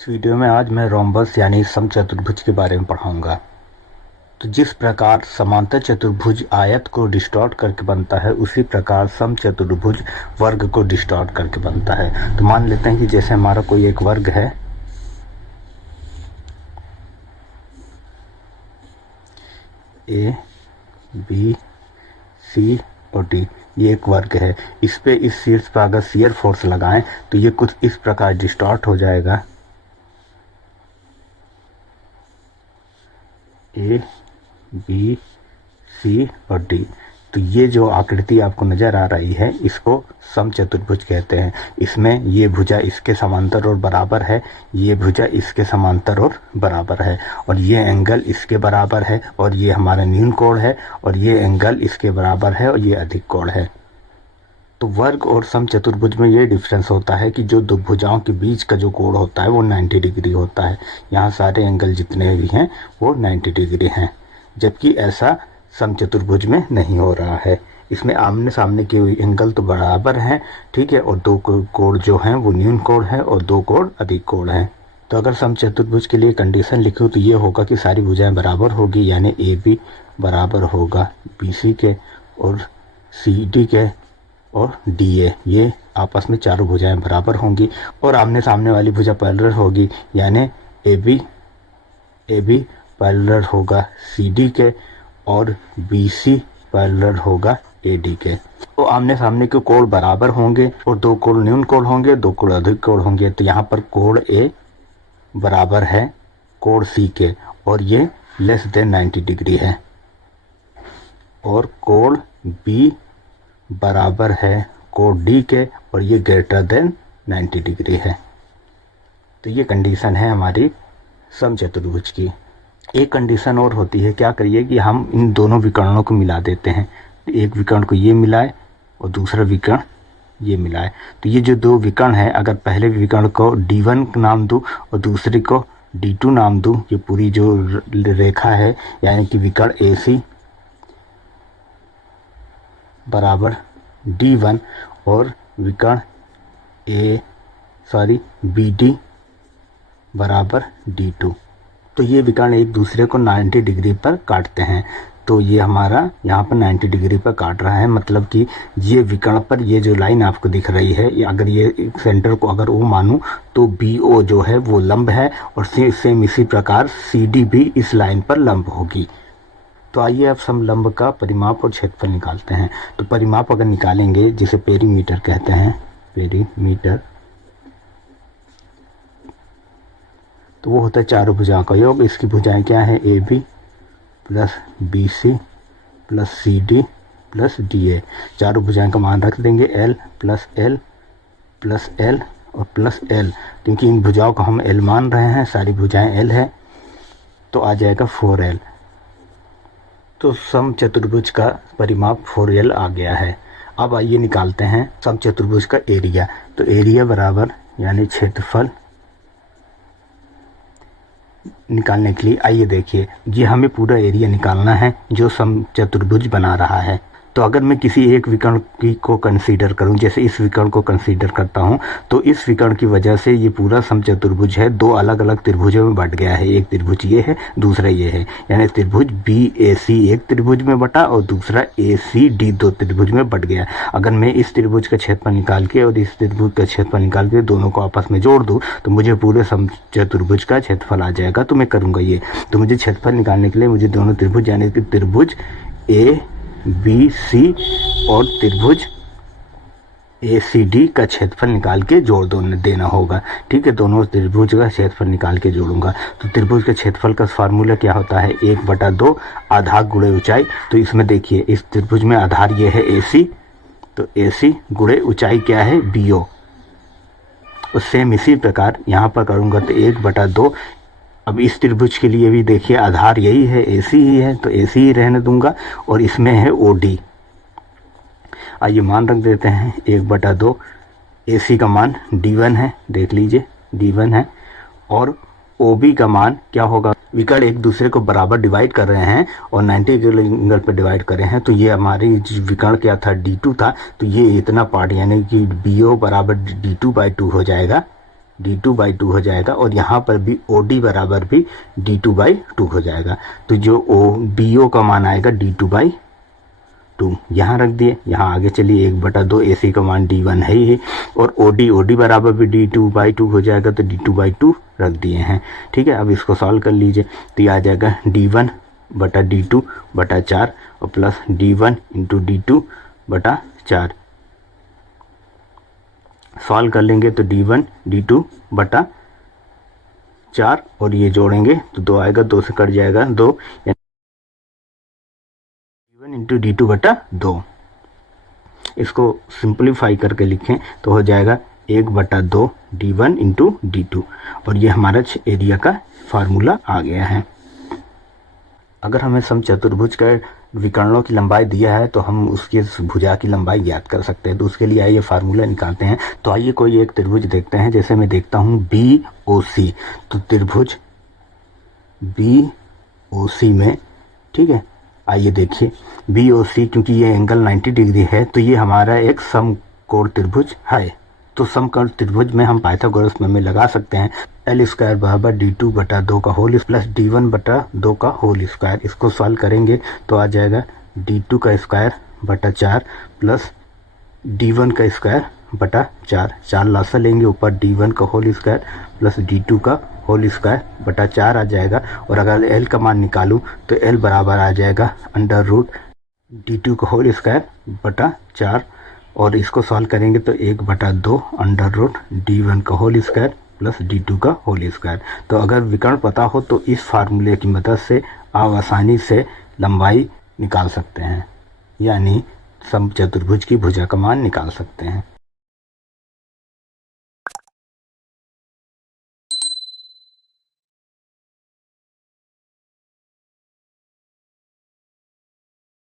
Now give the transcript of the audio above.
इस वीडियो में आज मैं रोम्बस यानी समचतुर्भुज के बारे में पढ़ाऊंगा। तो जिस प्रकार समांतर चतुर्भुज आयत को डिस्टॉर्ट करके बनता है, उसी प्रकार समचतुर्भुज वर्ग को डिस्टॉर्ट करके बनता है। तो मान लेते हैं कि जैसे हमारा कोई एक वर्ग है, ए बी सी और डी, ये एक वर्ग है। इस पे इस शीर्ष पर अगर शियर फोर्स लगाएं तो ये कुछ इस प्रकार डिस्टॉर्ट हो जाएगा। ए बी सी और डी, तो ये जो आकृति आपको नजर आ रही है इसको समचतुर्भुज कहते हैं। इसमें ये भुजा इसके समांतर और बराबर है, ये भुजा इसके समांतर और बराबर है, और ये एंगल इसके बराबर है, और ये हमारा न्यून कोण है, और ये एंगल इसके बराबर है, और ये अधिक कोण है। तो वर्ग और समचतुर्भुज में ये डिफरेंस होता है कि जो दो भुजाओं के बीच का जो कोण होता है वो 90 डिग्री होता है। यहाँ सारे एंगल जितने भी हैं वो 90 डिग्री हैं, जबकि ऐसा समचतुर्भुज में नहीं हो रहा है। इसमें आमने सामने के एंगल तो बराबर हैं, ठीक है, और दो कोण जो हैं वो न्यून कोण है और दो कोण अधिक कोण है। तो अगर समचतुर्भुज के लिए कंडीशन लिखूँ तो ये होगा कि सारी भुजाएं बराबर होगी, यानी ए बी बराबर होगा बी सी के और सी डी के और डी ए, ये आपस में चारों भुजाएं बराबर होंगी। और आमने सामने वाली भुजा पैरेलल होगी, यानी ए बी पैरेलल होगा सी डी के और बी सी पैरेलल होगा ए डी के। तो आमने सामने के कोण बराबर होंगे और दो कोण न्यून कोण होंगे, दो कोण अधिक कोण होंगे। तो यहाँ पर कोण ए बराबर है कोण सी के और ये लेस देन 90 डिग्री है, और कोण बी बराबर है कोण डी के और ये ग्रेटर देन 90 डिग्री है। तो ये कंडीशन है हमारी समचतुर्भुज की। एक कंडीशन और होती है, क्या करिए कि हम इन दोनों विकर्णों को मिला देते हैं। एक विकर्ण को ये मिलाए और दूसरा विकर्ण ये मिलाए। तो ये जो दो विकर्ण है, अगर पहले विकर्ण को D1 नाम दूं और दूसरे को D2 नाम दूं, ये पूरी जो रेखा है यानी कि विकर्ण AC बराबर D1 और विकर्ण BD बराबर D2, तो ये विकर्ण एक दूसरे को 90 डिग्री पर काटते हैं। तो ये हमारा यहाँ पर 90 डिग्री पर काट रहा है, मतलब कि ये विकर्ण पर ये जो लाइन आपको दिख रही है, अगर ये सेंटर को अगर O मानूं तो BO जो है वो लंब है, और सेम इसी प्रकार CD भी इस लाइन पर लंब होगी। तो आइए अब समलंब का परिमाप और क्षेत्रफल निकालते हैं। तो परिमाप अगर निकालेंगे, जिसे पेरीमीटर कहते हैं, पेरीमीटर, तो वो होता है चारों भुजाओं का योग। इसकी भुजाएं क्या है, A B plus B C plus C D plus D A. चारों भुजाएं का मान रख देंगे L plus L plus L और प्लस एल, क्योंकि इन भुजाओं को हम एल मान रहे हैं, सारी भुजाएं एल है, तो आ जाएगा 4L। तो समचतुर्भुज का परिमाप 4L आ गया है। अब आइए निकालते हैं समचतुर्भुज का एरिया। तो एरिया बराबर यानी क्षेत्रफल निकालने के लिए आइए देखिए, ये हमें पूरा एरिया निकालना है जो समचतुर्भुज बना रहा है। तो अगर मैं किसी एक विकर्ण को कंसीडर करूं, जैसे इस विकर्ण को कंसीडर करता हूं, तो इस विकर्ण की वजह से ये पूरा समचतुर्भुज है दो अलग अलग त्रिभुजों में बट गया है। एक त्रिभुज ये है, दूसरा ये है, यानी त्रिभुज BAC एक त्रिभुज में बटा और दूसरा ACD दो त्रिभुज में बट गया। अगर मैं इस त्रिभुज का क्षेत्रफल निकाल के और इस त्रिभुज का क्षेत्रफल निकाल के दोनों को आपस में जोड़ दूं तो मुझे पूरे समचतुर्भुज का क्षेत्रफल आ जाएगा। तो मैं करूँगा ये। तो मुझे क्षेत्रफल निकालने के लिए मुझे दोनों त्रिभुज यानी कि त्रिभुज ABC और त्रिभुज ACD का क्षेत्रफल निकाल के जोड़ देना होगा, ठीक है। दोनों त्रिभुज का क्षेत्रफल निकाल के जोड़ूंगा। तो त्रिभुज के क्षेत्रफल का फार्मूला क्या होता है, 1/2 आधार गुणे ऊंचाई। तो इसमें देखिए, इस त्रिभुज में आधार ये है AC, तो AC गुणे ऊंचाई क्या है, BO। और सेम इसी प्रकार यहाँ पर करूँगा तो 1/2। अब इस त्रिभुज के लिए भी देखिए आधार यही है, AC ही है, तो AC ही रहने दूंगा, और इसमें है OD। आइए मान रख देते हैं 1/2। AC का मान D1 है, देख लीजिए D1 है, और OB का मान क्या होगा, विकर्ण एक दूसरे को बराबर डिवाइड कर रहे हैं और 90 एंगल पर डिवाइड कर रहे हैं। तो ये हमारी विकर्ण क्या था, D2 था, तो ये इतना पार्ट यानी कि BO बराबर D2/2 हो जाएगा। d2/2 हो जाएगा और यहाँ पर भी OD बराबर भी d2/2 हो जाएगा। तो जो BO का मान आएगा d2/2 यहाँ रख दिए। यहाँ आगे चलिए 1/2 AC का मान d1 है ही और OD बराबर भी d2/2 हो जाएगा, तो d2/2 रख दिए हैं। ठीक है, अब इसको सॉल्व कर लीजिए तो ये आ जाएगा d1/d2/4 और प्लस d1 × d2/4। सॉल्व कर लेंगे तो d1 d2/4 और ये जोड़ेंगे तो 2 आएगा, 2 से कट जाएगा 2, d1 × d2/2। इसको सिंप्लीफाई करके लिखें तो हो जाएगा 1/2 d1 × d2 और ये हमारा एरिया का फार्मूला आ गया है। अगर हमें समचतुर्भुज का विकर्णों की लंबाई दिया है तो हम उसकी भुजा की लंबाई ज्ञात कर सकते हैं। तो उसके लिए आइए फार्मूला निकालते हैं। तो आइए कोई एक त्रिभुज देखते हैं। जैसे मैं देखता हूँ BOC, तो त्रिभुज BOC में, ठीक है, आइए देखिए BOC, क्योंकि ये एंगल 90 डिग्री है तो ये हमारा एक समकोण त्रिभुज है। तो समकोण त्रिभुज में हम पाइथागोरस में लगा सकते हैं L² बराबर d2/2 का होल प्लस d1/2 का होल स्क्वायर। इसको सॉल्व करेंगे तो आ जाएगा d2²/4 प्लस d1²/4। 4 लासा लेंगे, ऊपर d1 का होल स्क्वायर प्लस d2 का होल स्क्वायर/4 आ जाएगा। और अगर L का मान निकालूं तो L बराबर आ जाएगा √d2 का होल स्क्वायर/4 और इसको सॉल्व करेंगे तो 1/2 √d1 का होल स्क्वायर प्लस d2 का होल स्क्वायर। तो अगर विकर्ण पता हो तो इस फार्मूले की मदद से आप आसानी से लंबाई निकाल सकते हैं, यानी समचतुर्भुज की भुजा का मान निकाल सकते हैं।